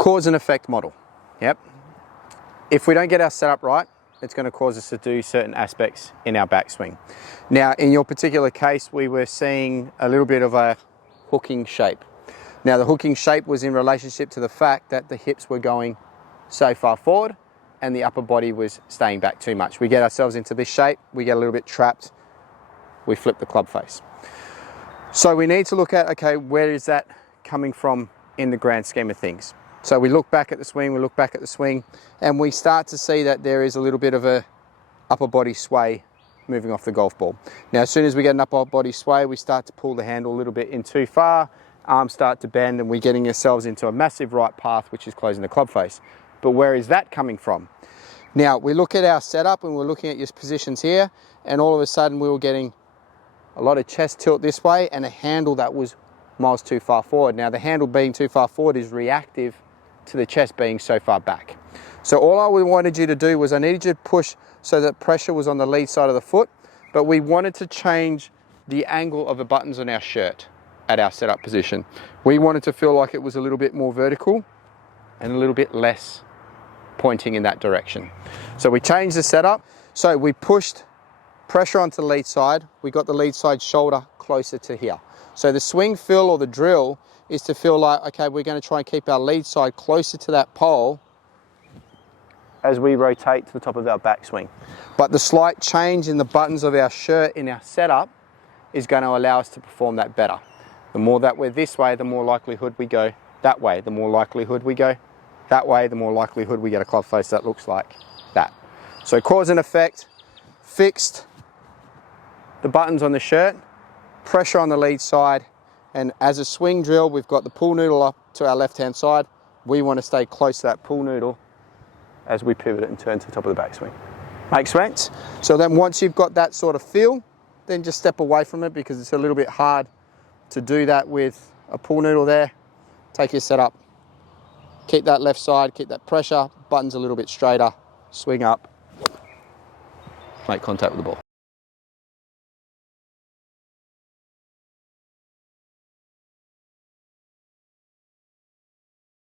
cause and effect model. Yep. If we don't get our setup right, it's going to cause us to do certain aspects in our backswing. Now, in your particular case, we were seeing a little bit of a hooking shape. Now, the hooking shape was in relationship to the fact that the hips were going so far forward and the upper body was staying back too much. We get ourselves into this shape, we get a little bit trapped, we flip the club face. So we need to look at, okay, where is that coming from in the grand scheme of things? So we look back at the swing, and we start to see that there is a little bit of a upper body sway moving off the golf ball. Now, as soon as we get an upper body sway, we start to pull the handle a little bit in too far, arms start to bend, and we're getting ourselves into a massive right path, which is closing the club face. But where is that coming from? Now, we look at our setup and we're looking at your positions here, and all of a sudden we were getting a lot of chest tilt this way and a handle that was miles too far forward. Now, the handle being too far forward is reactive to the chest being so far back. So all I wanted you to do was I needed you to push so that pressure was on the lead side of the foot, but we wanted to change the angle of the buttons on our shirt at our setup position. We wanted to feel like it was a little bit more vertical and a little bit less pointing in that direction. So we changed the setup. So we pushed pressure onto the lead side. We got the lead side shoulder closer to here. So the swing feel or the drill is to feel like, okay, we're going to try and keep our lead side closer to that pole as we rotate to the top of our backswing. But the slight change in the buttons of our shirt in our setup is going to allow us to perform that better. The more that we're this way, the more likelihood we go that way. The more likelihood we go that way, the more likelihood we get a club face that looks like that. So cause and effect, fixed the buttons on the shirt, pressure on the lead side, and as a swing drill, we've got the pull noodle up to our left-hand side. We want to stay close to that pull noodle as we pivot it and turn to the top of the backswing. Makes sense? So then once you've got that sort of feel, then just step away from it because it's a little bit hard to do that with a pull noodle there. Take your setup, keep that left side, keep that pressure, buttons a little bit straighter, swing up, make contact with the ball.